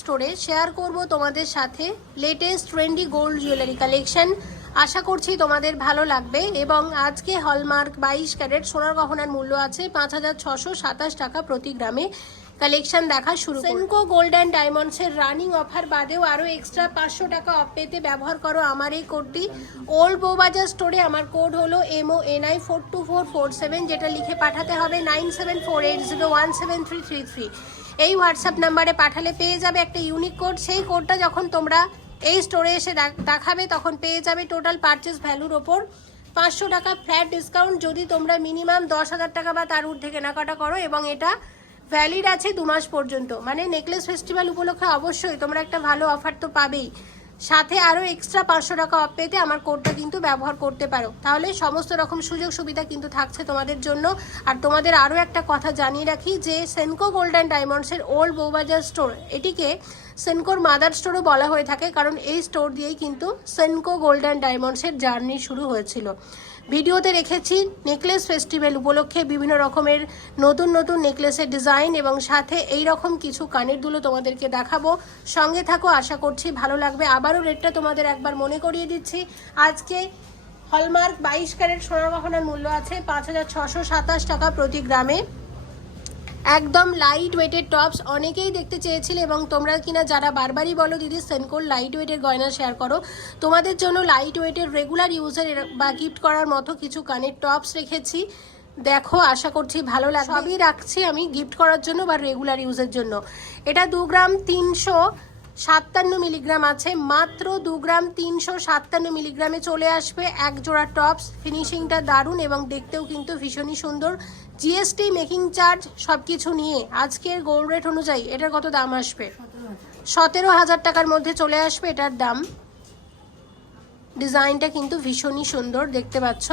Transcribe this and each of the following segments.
স্টোরে শেয়ার করব তোমাদের সাথে latest trendy gold jewellery collection. আশা করছি তোমাদের ভালো লাগবে। এবং আজকে হলমার্ক 22 ক্যারেট সোনার গহনার মূল্য আছে 5627 টাকা প্রতি গ্রামে। কালেকশন দেখা শুরু করব। সেনকো গোল্ড অ্যান্ড ডায়মন্ডসের রানিং অফার বাদেও আরও এক্সট্রা 500 টাকা অফ পেতে ব্যবহার করো আমার এই কোডটি। ওল্ড বৌবাজার স্টোরে আমার কোড হলো MONI42447, যেটা লিখে পাঠাতে হবে 9748017333। এই হোয়াটসঅ্যাপ নাম্বারে পাঠালে পেয়ে যাবে একটা ইউনিক কোড। সেই কোডটা যখন তোমরা এই স্টোরে এসে দেখাবে তখন পেয়ে যাবে টোটাল পারচেস ভ্যালুর ওপর 500 টাকা ফ্ল্যাট ডিসকাউন্ট, যদি তোমরা মিনিমাম 10,000 টাকা বা তার ঊর্ধ্বে কেনাকাটা করো। এবং এটা ভ্যালিড আছে 2 মাস পর্যন্ত। মানে নেকলেস ফেস্টিভ্যাল উপলক্ষে অবশ্যই তোমরা একটা ভালো অফার তো পাবেই, সাথে আরও এক্সট্রা 500 টাকা অফ পেতে আমার কোডটা কিন্তু ব্যবহার করতে পারো। তাহলে সমস্ত রকম সুযোগ সুবিধা কিন্তু থাকছে তোমাদের জন্য। আর তোমাদের আরও একটা কথা জানিয়ে রাখি যে সেনকো গোল্ড অ্যান্ড ডায়মন্ডসের ওল্ড বৌবাজার স্টোর, এটিকে সেনকোর মাদার স্টোরও বলা হয়ে থাকে, কারণ এই স্টোর দিয়েই কিন্তু সেনকো গোল্ড অ্যান্ড ডায়মন্ডসের জার্নি শুরু হয়েছিল। ভিডিওতে রেখেছি নেকলেস ফেস্টিভ্যাল উপলক্ষে বিভিন্ন রকমের নতুন নতুন নেকলেসের ডিজাইন, এবং সাথে এই রকম কিছু কানের দুলও তোমাদেরকে দেখাবো। সঙ্গে থাকো, আশা করছি ভালো লাগবে। আবারও রেটটা তোমাদের একবার মনে করিয়ে দিচ্ছি। আজকে হলমার্ক 22 ক্যারেট সোনার গহনার মূল্য আছে 5627 টাকা প্রতি গ্রামে। একদম লাইট ওয়েটের টপস অনেকেই দেখতে চেয়েছিলে, এবং তোমরা কিনা যারা বারবারই বলো দিদি সেনকোর লাইট ওয়েটের গয়না শেয়ার করো, তোমাদের জন্য লাইট ওয়েটের রেগুলার ইউজের বা গিফট করার মতো কিছু কানের টপস রেখেছি। দেখো, আশা করছি ভালো লাগবে। সবই রাখছি আমি গিফট করার জন্য বা রেগুলার ইউজের জন্য। এটা 2 গ্রাম 357 মিলিগ্রাম আছে, মাত্র 2 গ্রাম 357 মিলিগ্রামে চলে আসবে এক জোড়া টপস। ফিনিশিংটা দারুণ এবং দেখতেও কিন্তু ভীষণই সুন্দর। জিএসটি, মেকিং চার্জ সব কিছু নিয়ে আজকের গোল্ড রেট অনুযায়ী এটার কত দাম আসবে? 17,000 টাকার মধ্যে চলে আসবে এটার দাম। ডিজাইনটা কিন্তু ভীষণই সুন্দর, দেখতে পাচ্ছ।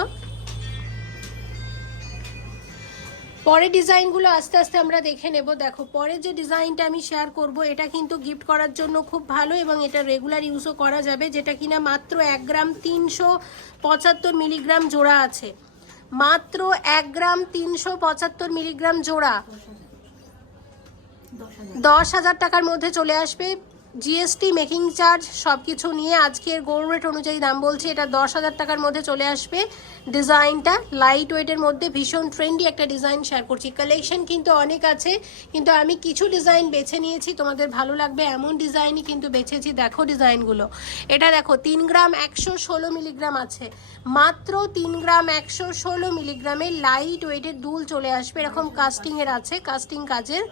পরের ডিজাইনগুলো আস্তে আস্তে আমরা দেখে নেব। দেখো, পরের যে ডিজাইনটা আমি শেয়ার করব এটা কিন্তু গিফট করার জন্য খুব ভালো, এবং এটা রেগুলার ইউজও করা যাবে। যেটা কিনা মাত্র 1 গ্রাম 375 মিলিগ্রাম জোড়া আছে, মাত্র 1 গ্রাম 375 মিলিগ্রাম জোড়া 10,000 টাকার মধ্যে চলে আসবে। জিএসটি, মেকিং চার্জ সব কিছু নিয়ে আজকের গোল্ড রেট অনুযায়ী দাম বলছি, এটা 10,000 টাকার মধ্যে চলে আসবে। ডিজাইনটা লাইট ওয়েটের মধ্যে ভীষণ ট্রেন্ডি একটা ডিজাইন শেয়ার করছি। কালেকশন কিন্তু অনেক আছে, কিন্তু আমি কিছু ডিজাইন বেছে নিয়েছি, তোমাদের ভালো লাগবে এমন ডিজাইনই কিন্তু বেছেছি। দেখো ডিজাইনগুলো, এটা দেখো 3 গ্রাম 116 মিলিগ্রাম আছে, মাত্র 3 গ্রাম 116 মিলিগ্রামে লাইট ওয়েটের দুল চলে আসবে। এরকম কাস্টিংয়ের আছে, কাস্টিং কাজের,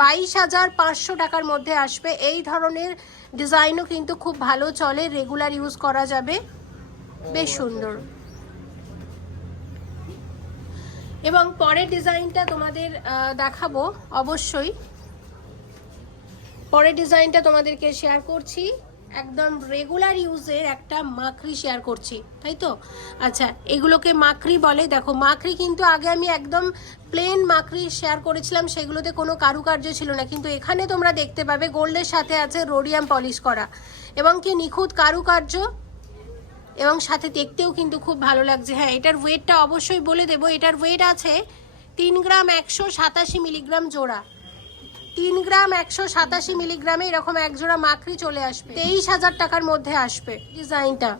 22,500 টাকার মধ্যে আসবে। এই ধরনের ডিজাইনও কিন্তু খুব ভালো চলে, রেগুলার ইউজ করা যাবে, বেশ সুন্দর। এবং পরের ডিজাইনটা তোমাদের দেখাবো অবশ্যই। পরের ডিজাইনটা তোমাদেরকে শেয়ার করছি, একদম রেগুলার ইউজের একটা মাকড়ি শেয়ার করছি, তাই তো? আচ্ছা, এগুলোকে মাকড়ি বলে। দেখো, মাকড়ি কিন্তু আগে আমি একদম প্লেন মাকড়ি শেয়ার করেছিলাম, সেগুলোতে কোনো কারুকার্য ছিল না, কিন্তু এখানে তোমরা দেখতে পাবে গোল্ডের সাথে আছে রোডিয়াম পলিশ করা, এবং কি নিখুঁত কারুকার্য, এবং সাথে দেখতেও কিন্তু খুব ভালো লাগছে। হ্যাঁ, এটার ওয়েটটা অবশ্যই বলে দেবো। এটার ওয়েট আছে 3 গ্রাম 187 মিলিগ্রাম জোড়া। 3 গ্রাম 187 মিলিগ্রামে এরকম এক জোড়া মাকড়ি চলে আসবে, 23,000 টাকার মধ্যে আসবে। ডিজাইনটা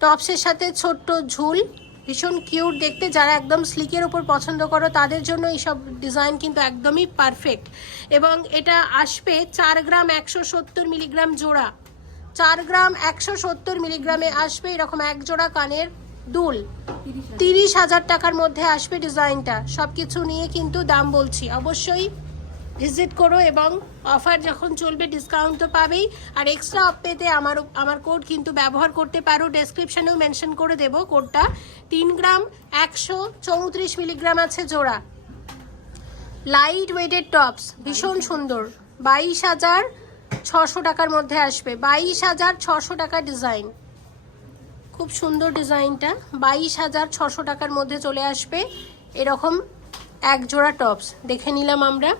টপসের সাথে ছোট্ট ঝুল, ভীষণ কিউট দেখতে। যারা একদম স্লিকের ওপর পছন্দ করো তাদের জন্য এইসব ডিজাইন কিন্তু একদমই পারফেক্ট। এবং এটা আসবে 4 গ্রাম 170 মিলিগ্রাম জোড়া, 4 গ্রাম 170 মিলিগ্রামে আসবে এরকম এক জোড়া কানের দুল, 30,000 টাকার মধ্যে আসবে ডিজাইনটা। সব কিছু নিয়ে কিন্তু দাম বলছি, অবশ্যই ভিজিট করো, এবং অফার যখন চলবে ডিসকাউন্ট তো পাবেই। আর এক্সট্রা অফ পেতে আমার কোড কিন্তু ব্যবহার করতে পারো, ডেসক্রিপশনেও মেনশন করে দেবো কোডটা। 3 গ্রাম 134 মিলিগ্রাম আছে জোড়া, লাইট ওয়েটেড টপস, ভীষণ সুন্দর, 22,600 টাকার মধ্যে আসবে। 22,600 টাকা ডিজাইন, খুব সুন্দর ডিজাইনটা। 22,600 টাকার মধ্যে চলে আসবে এরকম এক জোড়া টপস, দেখে নিলাম আমরা।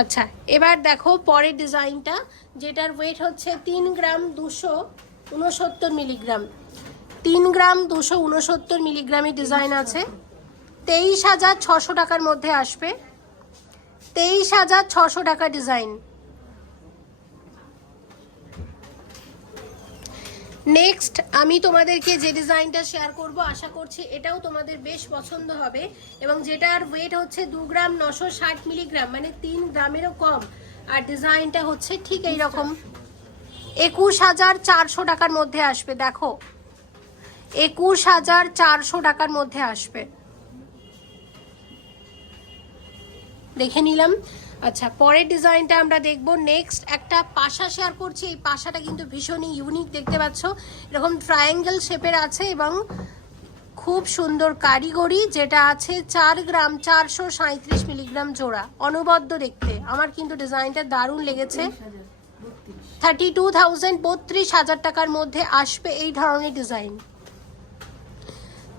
আচ্ছা, এবার দেখো পরের ডিজাইনটা, যেটার ওয়েট হচ্ছে 3 গ্রাম 269 মিলিগ্রাম। 3 গ্রাম 269 মিলিগ্রামের ডিজাইন আছে, 23,600 টাকার মধ্যে আসবে। 23,600 টাকা ডিজাইন, নেক্সট আমি তোমাদেরকে যে ডিজাইনটা শেয়ার করব আশা করছি এটাও তোমাদের বেশ পছন্দ হবে, এবং যেটার ওয়েট হচ্ছে 2 গ্রাম 960 মিলিগ্রাম, মানে 3 গ্রামেরও কম। আর ডিজাইনটা হচ্ছে ঠিক এইরকম 21,400 টাকার মধ্যে আসবে। দেখো 21,400 টাকার মধ্যে আসবে, দেখে নিলাম। আচ্ছা, পরের ডিজাইনটা আমরা দেখব। নেক্সট একটা পাশা শেয়ার করছি। এই পাশাটা কিন্তু ভীষণই ইউনিক, দেখতে পাচ্ছ এরকম ট্রায়াঙ্গেল শেপের আছে এবং খুব সুন্দর কারিগরি, যেটা আছে 4 গ্রাম 437 মিলিগ্রাম জোড়া, অনবদ্য দেখতে। আমার কিন্তু ডিজাইনটা দারুণ লেগেছে। 32,000 টাকার মধ্যে আসবে এই ধরনের ডিজাইন।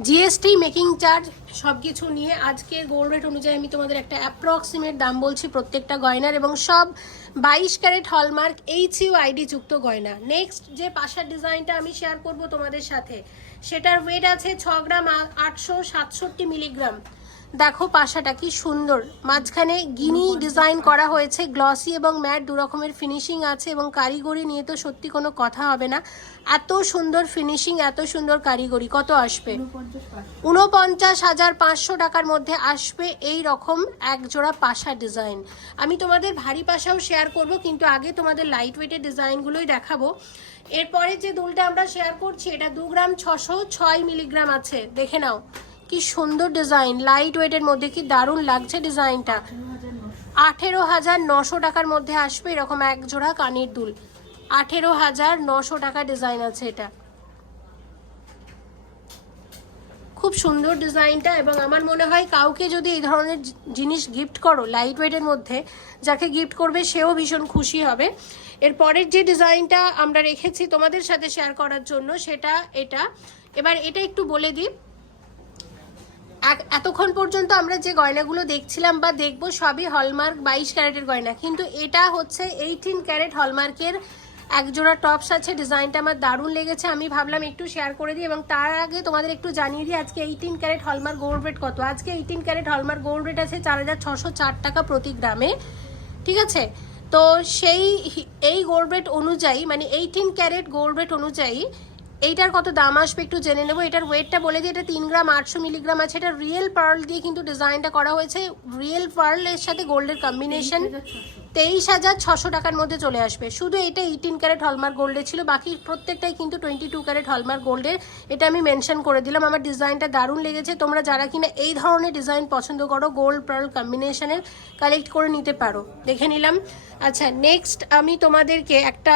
জিএসটি, মেকিং চার্জ সব কিছু নিয়ে আজকের গোল্ড রেট অনুযায়ী আমি তোমাদের একটা অ্যাপ্রক্সিমেট দাম বলছি প্রত্যেকটা গয়নার, এবং সব 22 ক্যারেট হলমার্ক HUID যুক্ত গয়না। নেক্সট যে পাশার ডিজাইনটা আমি শেয়ার করব তোমাদের সাথে, সেটার ওয়েট আছে 6 গ্রাম 867 মিলিগ্রাম। দেখো পাশাটা কি সুন্দর, মাঝখানে গিনি ডিজাইন করা হয়েছে, গ্লসি এবং ম্যাট দু রকমের ফিনিশিং আছে, এবং কারিগরি নিয়ে তো সত্যি কোনো কথা হবে না। এত সুন্দর ফিনিশিং, এত সুন্দর কারিগরি। কত আসবে? 49,500 টাকার মধ্যে আসবে এই রকম এক জোড়া পাশা ডিজাইন। আমি তোমাদের ভারী পাশাও শেয়ার করব, কিন্তু আগে তোমাদের লাইট ওয়েটের ডিজাইনগুলোই দেখাবো। এরপরে যে দুলটা আমরা শেয়ার করছি, এটা 2 গ্রাম 606 মিলিগ্রাম আছে। দেখে নাও কি সুন্দর ডিজাইন, লাইট ওয়েটের মধ্যে কি দারুণ লাগছে ডিজাইনটা। 18,900 টাকার মধ্যে আসবে এরকম এক জোড়া কানের দুল। 18,900 টাকা ডিজাইন আছে এটা। খুব সুন্দর ডিজাইনটা, এবং আমার মনে হয় কাউকে যদি এই ধরনের জিনিস গিফট করো লাইট ওয়েটের মধ্যে, যাকে গিফট করবে সেও ভীষণ খুশি হবে। এরপরের যে ডিজাইনটা আমরা রেখেছি তোমাদের সাথে শেয়ার করার জন্য, সেটা এটা। এবার এটা একটু বলে দিই, এতক্ষণ পর্যন্ত আমরা যে গয়নাগুলো দেখছিলাম বা দেখবো সবই হলমার্ক 22 ক্যারেটের গয়না, কিন্তু এটা হচ্ছে 18 ক্যারেট হলমার্কের একজোড়া টপস আছে। ডিজাইনটা আমার দারুণ লেগেছে, আমি ভাবলাম একটু শেয়ার করে দিই। এবং তার আগে তোমাদের একটু জানিয়ে দিই আজকে 18 ক্যারেট হলমার্ক গোল্ড রেট কত। আজকে 18 ক্যারেট হলমার্ক গোল্ড রেট আছে 4,604 টাকা প্রতি গ্রামে, ঠিক আছে? তো এই গোল্ড রেট অনুযায়ী, মানে 18 ক্যারেট গোল্ড রেট অনুযায়ী এইটার কত দাম আসবে একটু জেনে নেবো। এটার ওয়েটটা বলে দিই, এটা 3 গ্রাম 800 মিলিগ্রাম আছে। এটা রিয়েল পার্ল দিয়ে কিন্তু ডিজাইনটা করা হয়েছে, রিয়েল পার্লের সাথে গোল্ডের কম্বিনেশন। 23,600 টাকার মধ্যে চলে আসবে। শুধু এটা 18 ক্যারেট হলমার্ক গোল্ডের ছিল, বাকি প্রত্যেকটাই কিন্তু 22 ক্যারেট হলমার্ক গোল্ডের। এটা আমি মেনশন করে দিলাম। আমার ডিজাইনটা দারুণ লেগেছে। তোমরা যারা কিনা এই ধরনের ডিজাইন পছন্দ করো, গোল্ড পার্ল কম্বিনেশনের, কালেক্ট করে নিতে পারো। দেখে নিলাম। আচ্ছা, নেক্সট আমি তোমাদেরকে একটা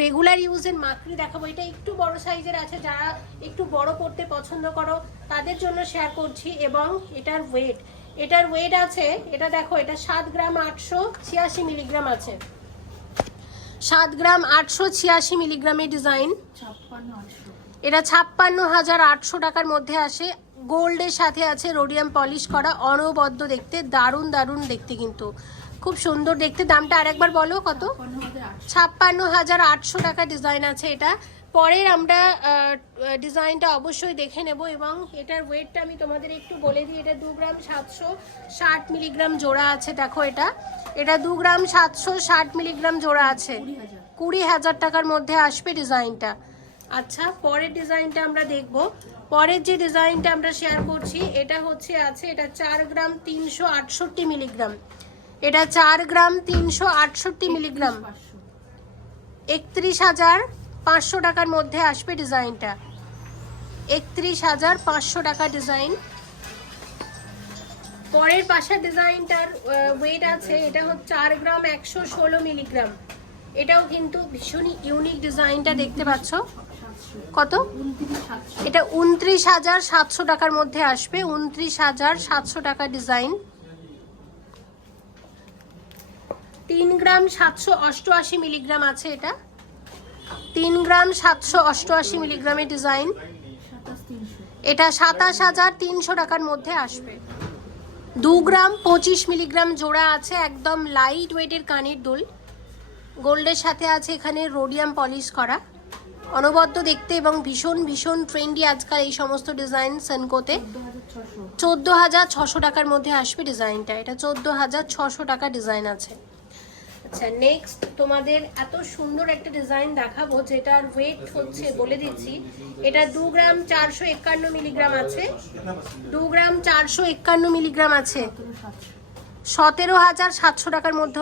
রেগুলার ইউজের মাকড়ি দেখাবো। এটা একটু বড় সাইজের আছে, যারা একটু বড় পড়তে পছন্দ করো তাদের জন্য শেয়ার করছি। এবং এটার ওয়েট আছে, এটা দেখো, এটা 7 গ্রাম 886 মিলিগ্রাম আছে। 7 গ্রাম 886 মিলিগ্রামের ডিজাইন। এটা 56,800 টাকার মধ্যে আসে। গোল্ডের সাথে আছে রোডিয়াম পলিশ করা, অনবদ্য দেখতে, দারুণ দারুণ দেখতে, কিন্তু খুব সুন্দর দেখতে। দামটা আরেকবার বলো কত? 56,800 টাকা ডিজাইন আছে এটা। পরের আমরা ডিজাইনটা অবশ্যই দেখে নেব, এবং এটার ওয়েটটা আমি তোমাদের একটু বলে দিই। এটা 2 গ্রাম 760 মিলিগ্রাম জোড়া আছে। দেখো এটা 2 গ্রাম 760 মিলিগ্রাম জোড়া আছে। 20,000 টাকার মধ্যে আসবে ডিজাইনটা। আচ্ছা, পরের ডিজাইনটা আমরা দেখব। পরের যে ডিজাইনটা আমরা শেয়ার করছি, এটা আছে এটা 4 গ্রাম 368 মিলিগ্রাম। এটা 4 গ্রাম 368 মিলিগ্রাম, 31,500 টাকার মধ্যে আসবে ডিজাইনটা। 31,500 টাকা ডিজাইন। পরের পাশের ডিজাইনটার ওয়েট আছে, এটা হচ্ছে 4 গ্রাম 116 মিলিগ্রাম। এটাও কিন্তু ভীষণই ইউনিক ডিজাইনটা, দেখতে পাচ্ছ কত? এটা 29,700 টাকার মধ্যে আসবে। 29,700 টাকা ডিজাইন। 3 গ্রাম 788 মিলিগ্রাম আছে এটা। 3 গ্রাম 788 মিলিগ্রামের ডিজাইন। এটা 27,300 টাকার মধ্যে আসবে। 2 গ্রাম 25 মিলিগ্রাম জোড়া আছে, একদম লাইট ওয়েটের কানের দুল। গোল্ডের সাথে আছে এখানে রোডিয়াম পলিশ করা, অনবদ্য দেখতে এবং ভীষণ ভীষণ ট্রেন্ডি আজকাল এই সমস্ত ডিজাইন সেনকোতে। 14,600 টাকার মধ্যে আসবে ডিজাইনটা। এটা 14,600 টাকা ডিজাইন আছে। আচ্ছা, নেক্সট তোমাদের এত সুন্দর একটা ডিজাইন দেখাবো যেটার ওয়েট হচ্ছে বলে দিচ্ছি, এটা 2 গ্রাম 451 মিলিগ্রাম আছে, 2 গ্রাম 451 মিলিগ্রাম আছে, 17,700 টাকার মধ্যে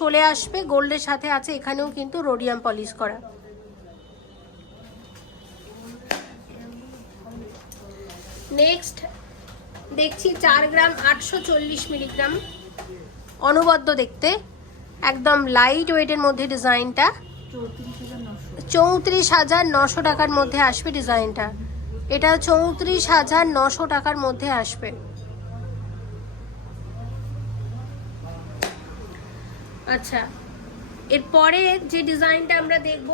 চলে আসবে। গোল্ডের সাথে আছে, এখানেও কিন্তু রোডিয়াম পলিশ করা। নেক্সট দেখছি 4 গ্রাম 840 মিলিগ্রাম, অনবদ্য দেখতে, একদম লাইট ওয়েটের মধ্যে ডিজাইনটা, 34,900 টাকার মধ্যে আসবে ডিজাইনটা। এটা 34,900 টাকার মধ্যে আসবে। আচ্ছা, এরপরে যে ডিজাইনটা আমরা দেখব,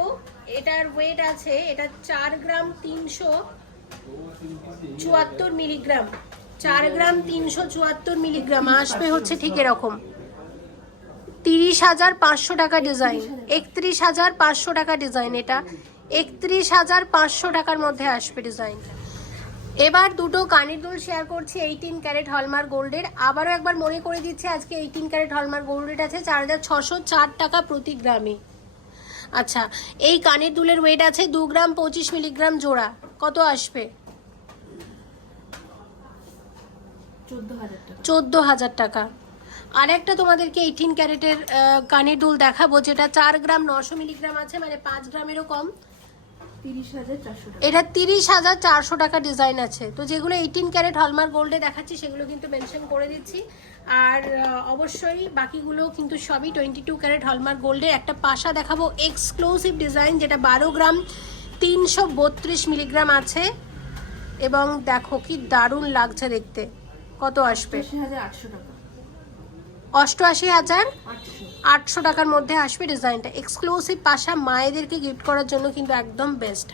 এটার ওয়েট আছে, এটা 4 গ্রাম 374 মিলিগ্রাম, 4 গ্রাম 374 মিলিগ্রাম আসবে হচ্ছে ঠিক এরকম। 30,500 টাকা ডিজাইন, 31,500 টাকা ডিজাইন, এটা 31,500 টাকার মধ্যে আসবে ডিজাইন। এবার দুটো কানের দুল শেয়ার করছি 18 ক্যারেট হলমার্ক গোল্ডের। আবারও একবার মনে করে দিচ্ছি, আজকে 18 ক্যারেট হলমার্ক গোল্ড রেট আছে 4,604 টাকা প্রতি গ্রামে। আচ্ছা, এই কানের দুলের ওয়েট আছে 2 গ্রাম 25 মিলিগ্রাম জোড়া, কত আসবে? 14,000 টাকা। আর একটা তোমাদেরকে 18 ক্যারেটের কানের দুল দেখাবো, যেটা 4 গ্রাম 900 মিলিগ্রাম আছে, মানে 5 গ্রামেরও কম, 30,400 টাকা। এটা 30,400 টাকা ডিজাইন আছে। তো যেগুলো 18 ক্যারেট হলমার্ক গোল্ডে দেখাচ্ছি সেগুলো কিন্তু মেনশন করে দিচ্ছি। আর অবশ্যই বাকিগুলো কিন্তু সবই 22 ক্যারেট হলমার্ক গোল্ডে। একটা পাশা দেখাবো এক্সক্লুসিভ ডিজাইন, যেটা 12 গ্রাম 332 মিলিগ্রাম আছে, এবং দেখো কি দারুণ লাগছে দেখতে। কত আসবে? 88,800 টাকার মধ্যে আসবে ডিজাইনটা। এক্সক্লুসিভ পাশা মায়েদেরকে গিফট করার জন্য কিন্তু একদম বেস্ট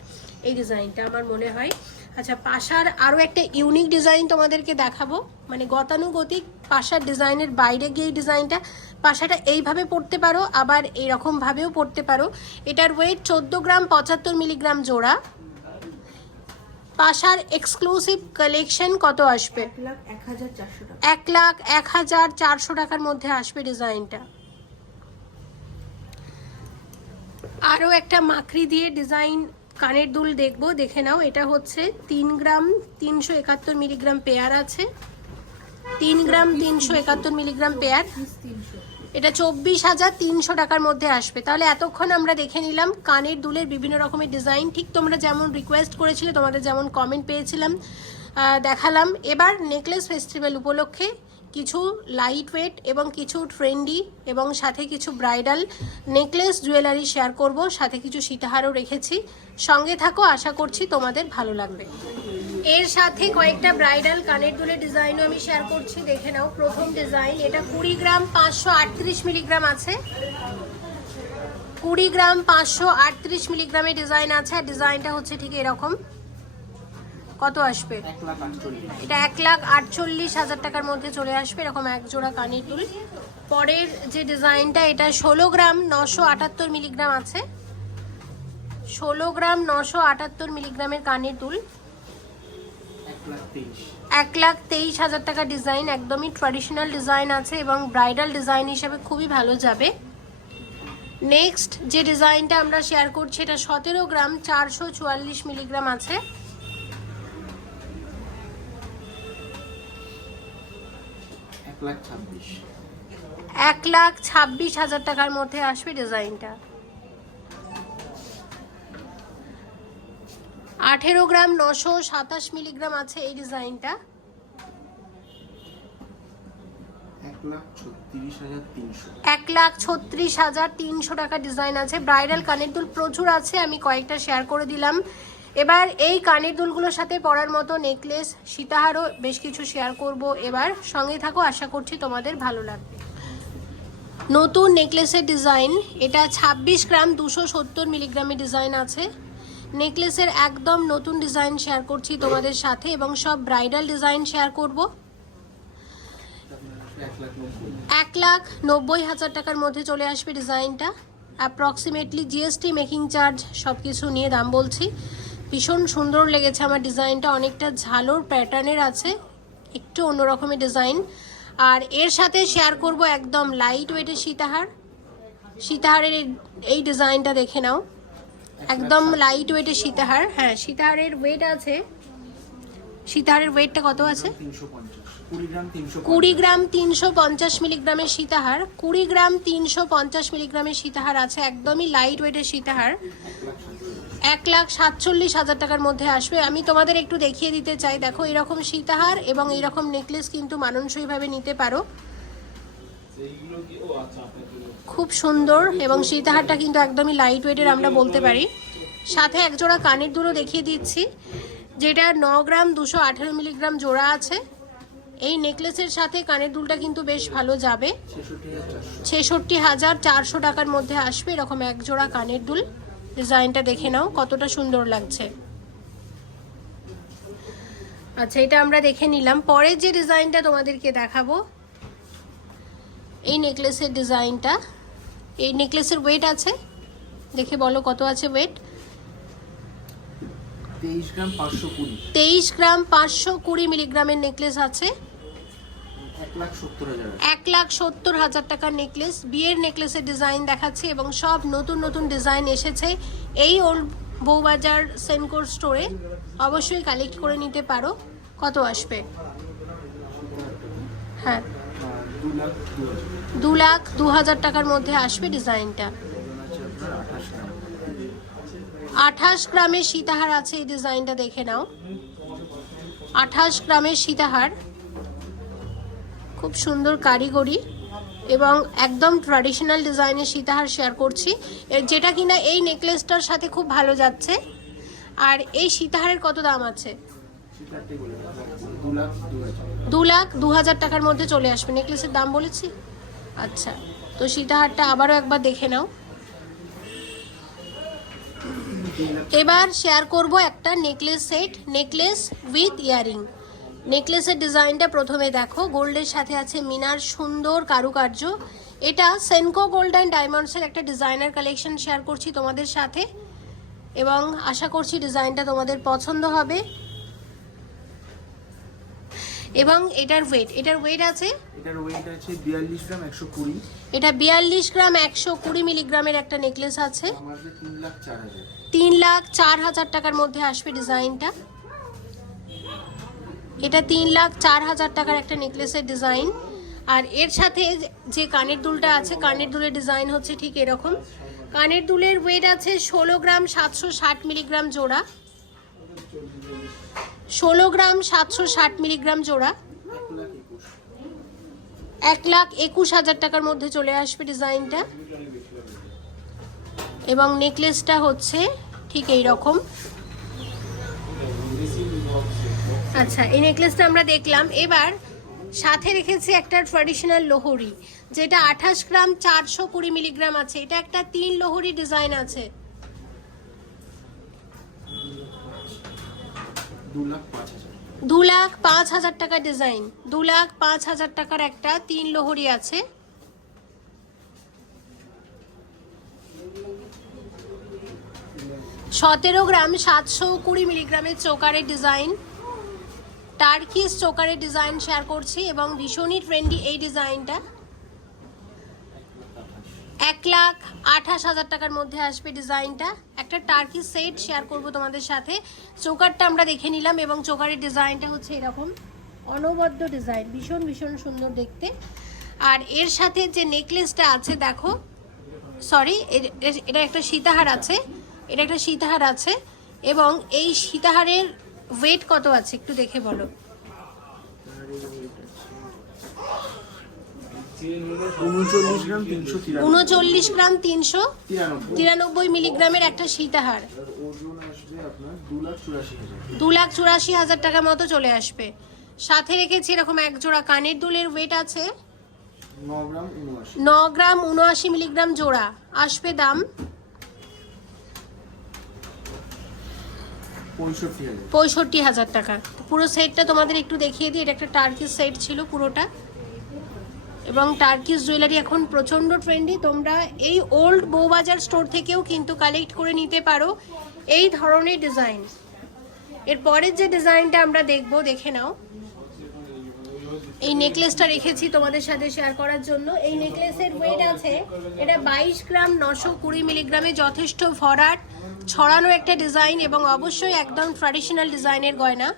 এই ডিজাইনটা আমার মনে হয়। আচ্ছা, পাশার আরও একটা ইউনিক ডিজাইন তোমাদেরকে দেখাবো, মানে গতানুগতিক পাশার ডিজাইনের বাইরে গিয়ে এই ডিজাইনটা। পাশাটা এইভাবে পড়তে পারো, আবার এইরকমভাবেও পড়তে পারো। এটার ওয়েট 14 গ্রাম 75 মিলিগ্রাম জোড়া। পাশার এক্সক্লুসিভ কালেকশন কত আসবে? 1,01,400 টাকার মধ্যে আসবে ডিজাইনটা। আরও একটা মাকড়ি দিয়ে ডিজাইন কানের দুল দেখবো, দেখে নাও। এটা হচ্ছে 3 গ্রাম 371 মিলিগ্রাম পেয়ার আছে, 3 গ্রাম 371 মিলিগ্রাম পেয়ার। এটা 24,300 টাকার মধ্যে আসবে। তাহলে এতক্ষণ আমরা দেখে নিলাম কানের দুলের বিভিন্ন রকমের ডিজাইন, ঠিক তোমরা যেমন রিকোয়েস্ট করেছিলে, তোমাদের যেমন কমেন্ট পেয়েছিলাম দেখালাম। এবার নেকলেস ফেস্টিভ্যাল উপলক্ষে কিছু লাইট ওয়েট এবং কিছু ট্রেন্ডি এবং সাথে কিছু ব্রাইডাল নেকলেস জুয়েলারি শেয়ার করব, সাথে কিছু সীতাহারও রেখেছি। সঙ্গে থাকো, আশা করছি তোমাদের ভালো লাগবে। এর সাথে কয়েকটা ব্রাইডাল কানের দুলের ডিজাইনও আমি শেয়ার করছি, দেখে নাও। প্রথম ডিজাইন, এটা 20 গ্রাম 538 মিলিগ্রাম আছে, 20 গ্রাম 538 মিলিগ্রামের ডিজাইন আছে। আর ডিজাইনটা হচ্ছে ঠিক এরকম। কত আসবে? এটা 1,48,000 টাকার মধ্যে চলে আসবে এরকম এক জোড়া কানের দুল। পরের যে ডিজাইনটা, এটা 16 গ্রাম 978 মিলিগ্রাম আছে, 16 গ্রাম 978 মিলিগ্রামের কানের দুল, 1,23,000 টাকা ডিজাইন। একদমই ট্র্যাডিশনাল ডিজাইন আছে এবং ব্রাইডাল ডিজাইন হিসেবে খুবই ভালো যাবে। নেক্সট যে ডিজাইনটা আমরা শেয়ার করছি, এটা 17 গ্রাম 444 মিলিগ্রাম আছে, 1,26,000 টাকার মধ্যে আসবে ডিজাইনটা। 18 গ্রাম 927 মিলিগ্রাম আছে এই ডিজাইনটা, 1,36,300 টাকা ডিজাইন আছে। ব্রাইডাল কানের দুল প্রচুর আছে, আমি কয়েকটা শেয়ার করে দিলাম। এবার এই কানের দুলগুলোর সাথে পরার মতো নেকলেস সীতাহারও বেশ কিছু শেয়ার করব। এবার সঙ্গে থাকো, আশা করছি তোমাদের ভালো লাগবে। নতুন নেকলেসের ডিজাইন, এটা 26 গ্রাম 270 মিলিগ্রামের ডিজাইন আছে। নেকলেসের একদম নতুন ডিজাইন শেয়ার করছি তোমাদের সাথে, এবং সব ব্রাইডাল ডিজাইন শেয়ার করব। 1,90,000 টাকার মধ্যে চলে আসবে ডিজাইনটা। অ্যাপ্রক্সিমেটলি জিএসটি মেকিং চার্জ সব কিছু নিয়ে দাম বলছি। ভীষণ সুন্দর লেগেছে আমার ডিজাইনটা, অনেকটা ঝালোর প্যাটার্নের আছে, একটু অন্যরকমের ডিজাইন। আর এর সাথে শেয়ার করব একদম লাইট ওয়েটের সীতাহার, সীতাহারের এই ডিজাইনটা দেখে নাও, একদম লাইট ওয়েটের সীতাহার। হ্যাঁ, সীতাহারের ওয়েট আছে, সীতাহারের ওয়েটটা কত আছে? 20 গ্রাম 350 মিলিগ্রামের সীতাহার, 20 গ্রাম 350 মিলিগ্রামের সীতাহার আছে, একদমই লাইট ওয়েটের সীতাহার। 1,47,000 টাকার মধ্যে আসবে। আমি তোমাদের একটু দেখিয়ে দিতে চাই, দেখো এরকম সীতাহার এবং এরকম নেকলেস কিন্তু মানানসইভাবে নিতে পারো, খুব সুন্দর। এবং সীতাহারটা কিন্তু একদমই লাইট ওয়েটের আমরা বলতে পারি। সাথে এক জোড়া কানের দুলও দেখিয়ে দিচ্ছি, যেটা 9 গ্রাম 218 মিলিগ্রাম জোড়া আছে। এই নেকলেসের সাথে কানের দুলটা কিন্তু বেশ ভালো যাবে, 66,400 টাকার মধ্যে আসবে এরকম এক জোড়া কানের দুল। ডিজাইনটা দেখে নাও কতটা সুন্দর লাগছে। আচ্ছা, এটা আমরা দেখে নিলাম। পরের যে ডিজাইনটা তোমাদেরকে দেখাবো, এই নেকলেসের ডিজাইনটা, এই নেকলেসের ওয়েট আছে, দেখে বলো কত আছে ওয়েট? 23 গ্রাম 520 মিলিগ্রামের নেকলেস আছে, 1,70,000 টাকার নেকলেস। বিয়ের নেকলেসের ডিজাইন দেখাচ্ছি এবং সব নতুন নতুন ডিজাইন এসেছে এই ওল্ড বউবাজার সেনকোর স্টোরে, অবশ্যই কালেক্ট করে নিতে পারো। কত আসবে? হ্যাঁ, 2,02,000 টাকার মধ্যে আসবে ডিজাইনটা। 28 গ্রামের সীতাহার আছে, এই ডিজাইনটা দেখে নাও, 28 গ্রামের সীতাহার, খুব সুন্দর কারিগরি এবং একদম ট্র্যাডিশনাল ডিজাইনের সীতাহার শেয়ার করছি, যেটা কিনা এই নেকলেসটার সাথে খুব ভালো যাচ্ছে। আর এই সীতাহারের কত দাম আছে? 2,02,000 টাকার মধ্যে চলে আসবে। নেকলেসের দাম বলেছি? আচ্ছা, তো সীতাহারটা আবারও একবার দেখে নাও। এবার শেয়ার করব একটা necklace set, necklace with earring. নেকলেসের ডিজাইনটা প্রথমে দেখো, গোল্ডের সাথে আছে মিনার সুন্দর কারুকার্য। এটা সেনকো গোল্ড অ্যান্ড ডায়মন্ডসের একটা ডিজাইনার কালেকশন শেয়ার করছি তোমাদের সাথে, এবং আশা করছি ডিজাইনটা তোমাদের পছন্দ হবে। এবং এটার ওয়েট আছে, এটার ওয়েট আছে 42 গ্রাম 120। এটা 42 গ্রাম 120 মিলিগ্রামের একটা নেকলেস আছে, 3,04,000 টাকার মধ্যে আসবে ডিজাইনটা। এটা 3,04,000 টাকার একটা নেকলেসের ডিজাইন। আর এর সাথে যে কানের দুলটা আছে, কানের দুলের ডিজাইন হচ্ছে ঠিক এরকম। কানের দুলের ওয়েট আছে 16 গ্রাম 760 মিলিগ্রাম জোড়া, 16 গ্রাম 760 মিলিগ্রাম জোড়া, 1,21,000 টাকার মধ্যে চলে আসবে ডিজাইনটা। এবং নেকলেসটা হচ্ছে ঠিক এই রকম। আচ্ছা, এই নেকলেসটা আমরা দেখলাম। এবার সাথে রেখেছি একটা ট্র্যাডিশনাল লোহরি, যেটা 28 গ্রাম 420 মিলিগ্রাম আছে। এটা একটা 3 লোহরি ডিজাইন আছে, 2,05,000 টাকা ডিজাইন, 2,05,000 টাকার একটা 3 লোহরি আছে। সতেরো গ্রাম 720 মিলিগ্রামের চোকারের ডিজাইন, টার্কিস চোকারের ডিজাইন শেয়ার করছি এবং ভীষণই ট্রেন্ডি এই ডিজাইনটা। 1,28,000 টাকার মধ্যে আসবে ডিজাইনটা। একটা টার্কিস সেট শেয়ার করব তোমাদের সাথে। চোকারটা আমরা দেখে নিলাম এবং চোকারের ডিজাইনটা হচ্ছে এরকম অনবদ্য ডিজাইন, ভীষণ ভীষণ সুন্দর দেখতে। আর এর সাথে যে নেকলেসটা আছে দেখো, সরি, এটা একটা সীতাহার আছে, এটা একটা সীতাহার আছে। এবং এই সীতাহারের ওয়েট কত আছে একটু দেখে বলো? 39 গ্রাম 393 মিলিগ্রামের একটা সীতাহার, 2,84,000 টাকার মতো চলে আসবে। সাথে রেখেছি এরকম এক জোড়া কানের দুলের ওয়েট আছে 9 গ্রাম 79 মিলিগ্রাম জোড়া, আসবে দাম 65,000 টাকা। পুরো সেটটা তোমাদের একটু দেখিয়ে দিই। এটা একটা টার্কিস সেট ছিল পুরোটা, এবং টার্কিস জুয়েলারি এখন প্রচণ্ড ট্রেন্ডি। তোমরা এই ওল্ড বউবাজার স্টোর থেকেও কিন্তু কালেক্ট করে নিতে পারো এই ধরনের ডিজাইন। এর পরের যে ডিজাইনটা আমরা দেখবো, দেখে নাও। এই নেকলেসটা রেখেছি তোমাদের সাথে শেয়ার করার জন্য। এই নেকলেসের ওয়েট আছে, এটা 22 গ্রাম 920 মিলিগ্রামে, যথেষ্ট ভরাট ছড়ানো একটা ডিজাইন এবং অবশ্যই একদম ট্র্যাডিশনাল ডিজাইনের গয়না।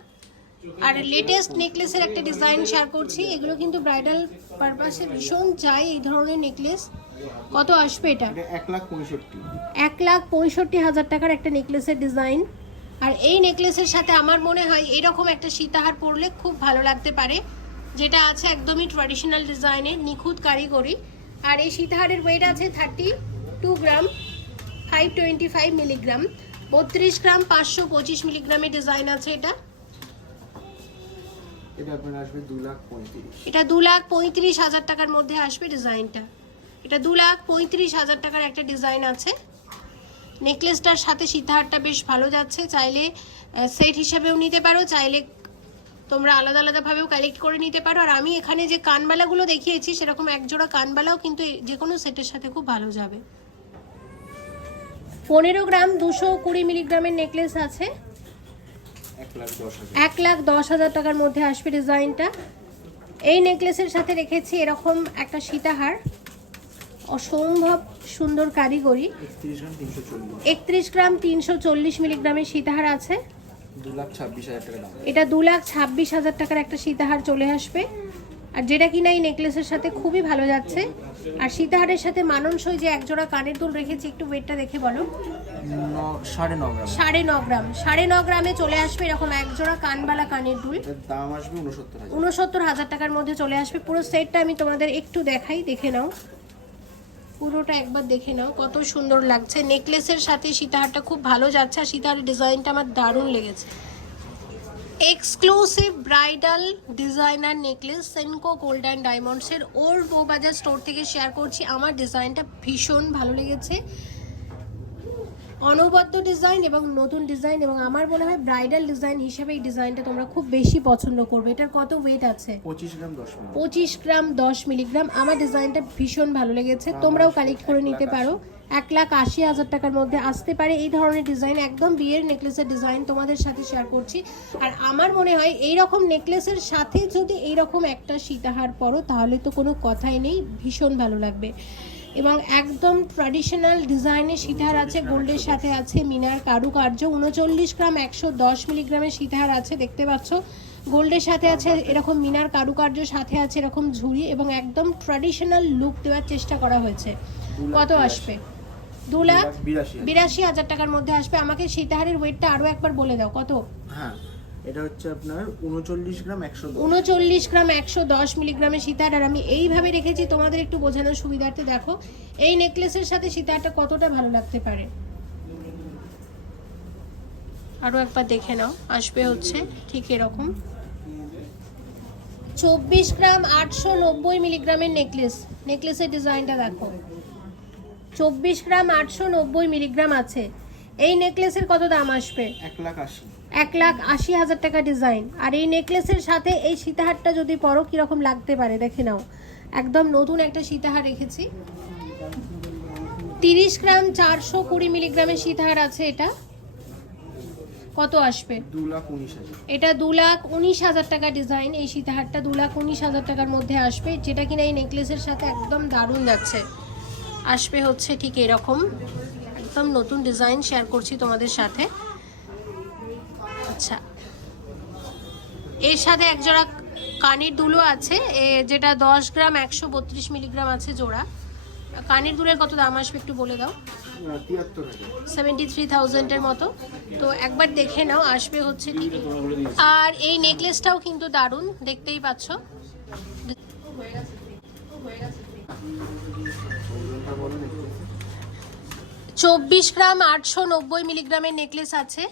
আর লেটেস্ট নেকলেসের একটা ডিজাইন শেয়ার করছি, এগুলো কিন্তু ব্রাইডাল পারপাসে ভীষণ চাই এই ধরনের নেকলেস। কত আসবে এটা? 1,65,000 টাকার একটা নেকলেসের ডিজাইন। আর এই নেকলেসের সাথে আমার মনে হয় এরকম একটা সীতাহার পরলে খুব ভালো লাগতে পারে, যেটা আছে একদমই ট্র্যাডিশনাল ডিজাইনের, নিখুঁত কারিগরি। আর এই সীতাহারের ওয়েট আছে 32 গ্রাম 525 মিলিগ্রাম, 32 গ্রাম 525 মিলিগ্রামের ডিজাইন আছে এটা। এটা আপনার আসবে 2,35,000। এটা 2,35,000 টাকার মধ্যে আসবে ডিজাইনটা। এটা 2,35,000 টাকার একটা ডিজাইন আছে। নেকলেসটার সাথে সীতাহারটা বেশ ভালো যাচ্ছে, চাইলে সেট হিসাবেও নিতে পারো, চাইলে তোমরা আলাদা আলাদাভাবেও কালেক্ট করে নিতে পারো। আর আমি এখানে যে কানবালাগুলো দেখিয়েছি সেরকম একজোড়া কানবালাও কিন্তু যে কোনো সেটের সাথে খুব ভালো যাবে। 15 গ্রাম 220 মিলিগ্রামের নেকলেস আছে, 1,10,000 টাকার মধ্যে আসবে ডিজাইনটা। এই নেকলেসের সাথে রেখেছি এরকম একটা সীতাহার, অসম্ভব সুন্দর কারিগরি, 31 গ্রাম 340 মিলিগ্রামের সীতাহার আছে, 2,26,000 টাকা দাম। এটা 2,26,000 টাকার একটা সীতাহার চলে আসবে। আর যেটা কিনা এই নেকলেসের সাথে খুবই ভালো যাচ্ছে। আর সীতাহারের সাথে মানানসই যে একজোড়া কানের দুল রেখেছি, একটু ওয়েটটা দেখে বলো। 9.5 গ্রাম। 9.5 গ্রাম, 9.5 গ্রামে চলে আসবে এরকম একজোড়া কানবালা কানের দুল। দাম আসবে 69,000। 69,000 টাকার মধ্যে চলে আসবে। পুরো সেটটা আমি তোমাদের একটু দেখাই, দেখে নাও, পুরোটা একবার দেখে নাও কত সুন্দর লাগছে। নেকলেসের সাথে সীতাহারটা খুব ভালো যাচ্ছে। আর সীতাহারের ডিজাইনটা আমার দারুণ লেগেছে। Exclusive bridal designer necklace Senco gold and ডায়মন্ডসের ওল্ড বউবাজার স্টোর থেকে শেয়ার করছি। আমার ডিজাইনটা ভীষণ ভালো লেগেছে, অনবদ্য ডিজাইন এবং নতুন ডিজাইন, এবং আমার মনে হয় ব্রাইডাল ডিজাইন হিসেবে এই ডিজাইনটা তোমরা খুব বেশি পছন্দ করবে। এটার কত ওয়েট আছে? 25 গ্রাম 10 মিলিগ্রাম। আমার ডিজাইনটা ভীষণ ভালো লেগেছে, তোমরাও কালেক্ট করে নিতে পারো। 1,80,000 টাকার মধ্যে আসতে পারে এই ধরনের ডিজাইন, একদম বিয়ের নেকলেসের ডিজাইন তোমাদের সাথে শেয়ার করছি। আর আমার মনে হয় এই রকম নেকলেসের সাথে যদি এইরকম একটা সীতাহার পরো তাহলে তো কোনো কথাই নেই, ভীষণ ভালো লাগবে। এবং একদম ট্র্যাডিশনাল ডিজাইনের সীতাহার আছে, গোল্ডের সাথে আছে মিনার কারুকার্য। 39 গ্রাম 110 মিলিগ্রামের সীতাহার আছে, দেখতে পাচ্ছ। গোল্ডের সাথে আছে এরকম মিনার কারুকার্য, সাথে আছে এরকম ঝুড়ি, এবং একদম ট্র্যাডিশনাল লুক দেওয়ার চেষ্টা করা হয়েছে। কত আসবে? 2,82,000 টাকার মধ্যে আসবে। আমাকে সীতাহারের ওয়েটটা আরও একবার বলে দাও কত? হ্যাঁ, এটা হচ্ছে আপনার 39 গ্রাম 110 মিলিগ্রামের সীতাহার। আর আমি এইভাবে রেখেছি তোমাদের একটু বোঝানোর সুবিধার্থে। দেখো এই নেকলেসের সাথে সীতাহারটা কতটা ভালো লাগতে পারে, আরও একবার দেখে নাও। আসবে হচ্ছে ঠিক এরকম 24 গ্রাম 890 মিলিগ্রামের নেকলেসের ডিজাইনটা দেখো। 24 গ্রাম 890 মিলিগ্রাম আছে। এই নেকলেসের কত দাম আসবে? 1,80,000 টাকা ডিজাইন। আর এই নেকলেসের সাথে এই সীতাহারটা যদি পরো কিরকম লাগতে পারে দেখে নাও। একদম নতুন একটা সীতাহার রেখেছি। 30 গ্রাম 420 মিলিগ্রামের সীতাহার আছে। এটা কত আসবে? 2,19,000। এটা 2,19,000 টাকা ডিজাইন। এই সীতাহারটা 2,19,000 টাকার মধ্যে আসবে, যেটা কিনা এই নেকলেসের সাথে একদম দারুণ যাচ্ছে। আসবে হচ্ছে ঠিক এরকম, একদম নতুন ডিজাইন শেয়ার করছি তোমাদের সাথে। আচ্ছা, এর সাথে একজোড়া কানের দুলও আছে, যেটা 10 গ্রাম 132 মিলিগ্রাম আছে জোড়া। কানের দুলের কত দাম আসবে একটু বলে দাও। 73,000-এর মতো। তো একবার দেখে নাও, আসবে হচ্ছে ঠিক। আর এই নেকলেসটাও কিন্তু দারুণ, দেখতেই পাচ্ছ। 24 গ্রাম 890 মিলিগ্রামের নেকলেস আছে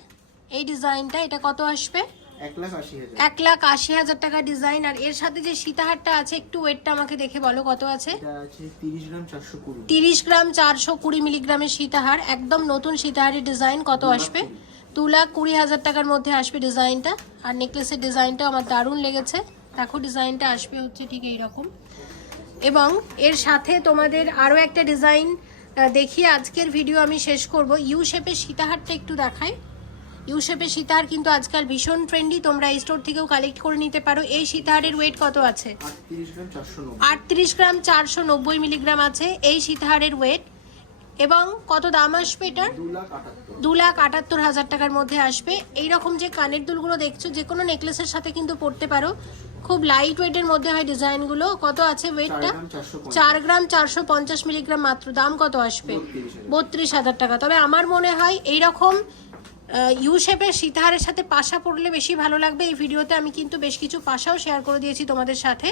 এই ডিজাইনটা। এটা কত আসবে? 1,80,000 টাকা ডিজাইন। আর এর সাথে যে সীতাহারটা আছে, একটু ওয়েটটা আমাকে দেখে বলো কত আছে? 30 গ্রাম 420 মিলিগ্রামের সীতাহার, একদম নতুন সীতাহারের ডিজাইন। কত আসবে? 2,20,000 টাকার মধ্যে আসবে ডিজাইনটা। আর নেকলেসের ডিজাইনটাও আমার দারুণ লেগেছে। দেখো ডিজাইনটা আসবে হচ্ছে ঠিক এইরকম। এবং এর সাথে তোমাদের আরও একটা ডিজাইন দেখিয়ে আজকের ভিডিও আমি শেষ করব। ইউ শেপের সীতাহারটা একটু দেখাই। ইউ শেপের সীতাহার কিন্তু আজকাল ভীষণ ট্রেন্ডি, তোমরা এই স্টোর থেকেও কালেক্ট করে নিতে পারো। এই সীতাহারের ওয়েট কত আছে? 38 গ্রাম 490 38 গ্রাম 490 মিলিগ্রাম আছে এই সীতাহারের ওয়েট। এবং কত দাম আসবে এটার? 2,78,000 টাকার মধ্যে আসবে। এইরকম যে কানের দুলগুলো দেখছো, যে কোনো নেকলেসের সাথে কিন্তু পরতে পারো, খুব লাইট ওয়েটের মধ্যে হয় ডিজাইনগুলো। কত আছে ওয়েটটা? 4 গ্রাম 450 মিলিগ্রাম মাত্র। দাম কত আসবে? 32,000 টাকা। তবে আমার মনে হয় এইরকম ইউ শেপের সীতাহারের সাথে পাশা পরলে বেশি ভালো লাগবে। এই ভিডিওতে আমি কিন্তু বেশ কিছু পাশাও শেয়ার করে দিয়েছি তোমাদের সাথে।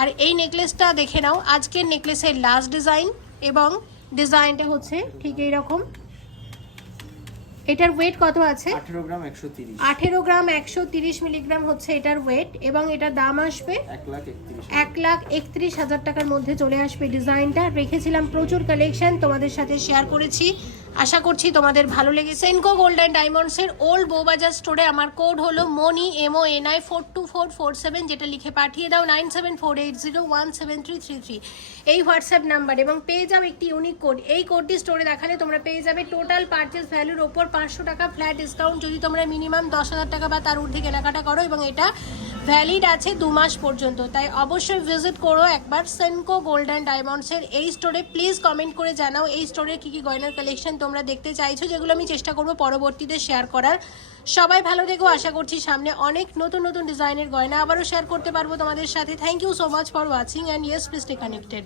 আর এই নেকলেসটা দেখে নাও, আজকের নেকলেসের লাস্ট ডিজাইন, এবং ডিজাইনটা হচ্ছে ঠিক এইরকম। এটার ওয়েট কত আছে? 18 গ্রাম 130। 18 গ্রাম 130 মিলিগ্রাম হচ্ছে এটার ওয়েট, এবং এটার দাম আসবে 1,31,000 টাকার মধ্যে চলে আসবে। ডিজাইনটা রেখেছিলাম প্রচুর কালেকশন তোমাদের সাথে শেয়ার করেছি, আশা করছি তোমাদের ভালো লেগেছে। সেনকো গোল্ড অ্যান্ড ডায়মন্ডসের ওল্ড বউবাজার স্টোরে আমার কোড হলো মনি MONI 42447, যেটা লিখে পাঠিয়ে দাও 9748017333 এই হোয়াটসঅ্যাপ নাম্বার, এবং পেয়ে যাও একটি ইউনিক কোড। এই কোডটি স্টোরে দেখালে তোমরা পেয়ে যাবে টোটাল পারচেস ভ্যালুর ওপর 500 টাকা ফ্ল্যাট ডিসকাউন্ট, যদি তোমরা মিনিমাম 10,000 টাকা বা তার ঊর্ধ্বে কেনাকাটা করো, এবং এটা ভ্যালিড আছে 2 মাস পর্যন্ত। তাই অবশ্যই ভিজিট করো একবার সেনকো গোল্ড অ্যান্ড ডায়মন্ডসের এই স্টোরে। প্লিজ কমেন্ট করে জানাও এই স্টোরে কী কী গয়নার কালেকশন তোমরা দেখতে চাইছো, যেগুলো আমি চেষ্টা করবো পরবর্তীতে শেয়ার করার। সবাই ভালো থেকো, আশা করছি সামনে অনেক নতুন নতুন ডিজাইনের গয়না আবারও শেয়ার করতে পারবো তোমাদের সাথে। Thank you so much for watching, and yes please stay connected.